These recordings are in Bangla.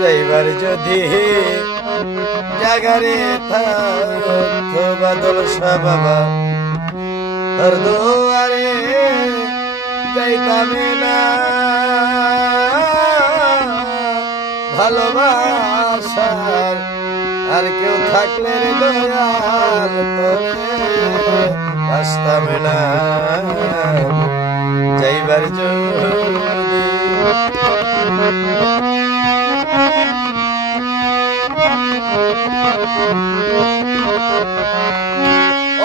যাইবার যদি জাগারে থাকতো বাদল শাহ বাবা, তোর দুয়ারে যাইতাম না। ভালোবাসার আর কেউ থাকলে রে দয়াল তোরে বাসতাম না। যাইবার যদি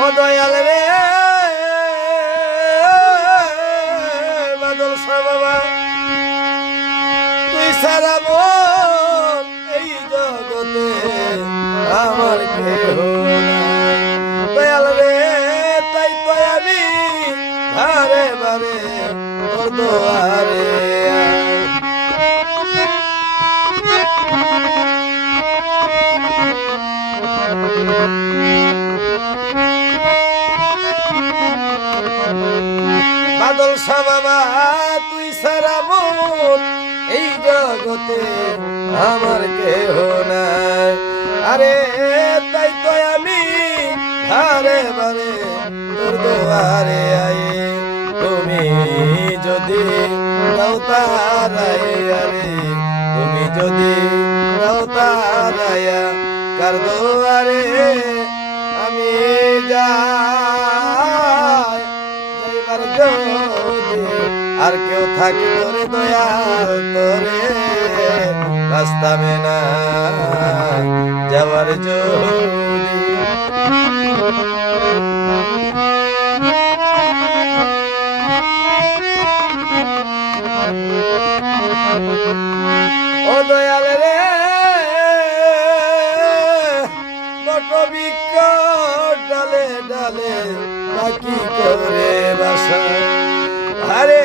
ও দয়াল রে বাদল শাহ বাবা, তুই সারা বল এই জগতে আমার কেহ নাই। দয়াল রে তাই তো আমি বারে বারে তোর দুয়ারে বাদল শাহ বাবা, তুই সারা মন এই জগতে আমার কেহ নাই। আরে তাই তো আমি বারে বারে তোর দুয়ারে আই। তুমি যদি দাও তারাই, আরে তুমি যদি দাও তারাইয়া, কার দুয়ারে আমি যাই। যাইবার যদি আর কেউ থাকে তোরে দয়াল তোরে বাসতাম না। যাবার যদি ও দয়াল রে বটবৃক্ষ ডালে ডালে পাখি করে বাসা। আরে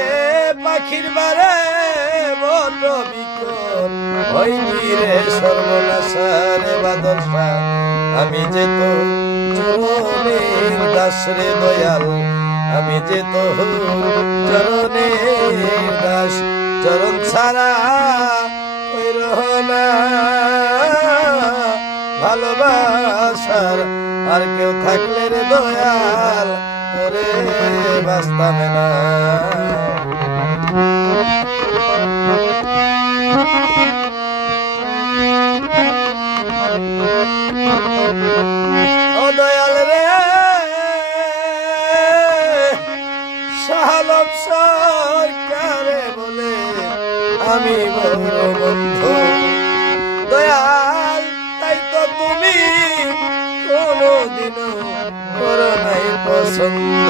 পাখির বারে বটবৃক্ষ হইনি রে সর্বনাশা। রে বাদল শাহ, আমি যে তো চরণের দাস রে দয়াল, আমি যে তো চরণের দাস। চরণ ছাড়া কই রহনা ভালোবাসার আর কেউ থাকলে রে দয়াল তোরে বাসতাম না। ও দয়াল রে শাহ আলম সরকারে বলে আমি বড় বন্ধু। দয়াল তাই তো তুমি কোনদিনও করো নাই পছন্দ।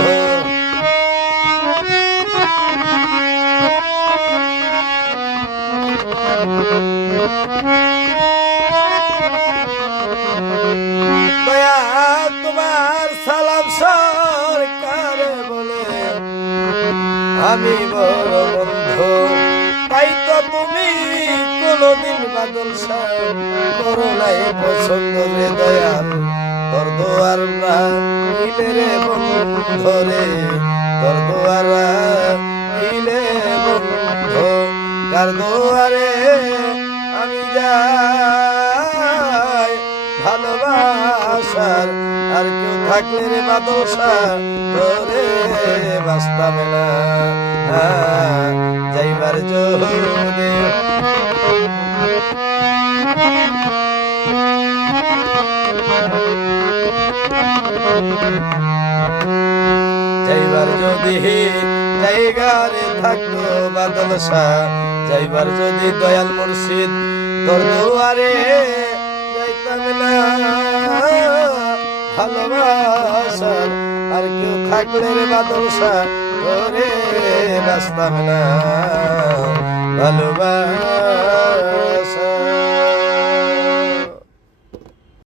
দয়াল তোমার সালাম সরকারে বলে আমি বড় বন্ধু। তাই তো তুমি কোনদিন বাদল শাহ করো নাই পছন্দ রে দয়াল। তোর দুয়ার ইলে রে বন্ধু রে, তোর দুয়ার ইলে বন্ধু। কার দুয়ারে আমি যাই, ভালোবাসার আর কেউ থাকলে রে বাদল শাহ তোরে বাসতাম না। যাইবার যদি যাইবার যদি জায়গারে থাকতো বাদল শাহ, যাইবার যদি দয়াল মুর্শিদ তোর দুয়ারে যাইতাম না। ভালোবাসার আর কেউ থাকলে রে বাদল শাহ তোরে বাসতাম না। ভালোবাসা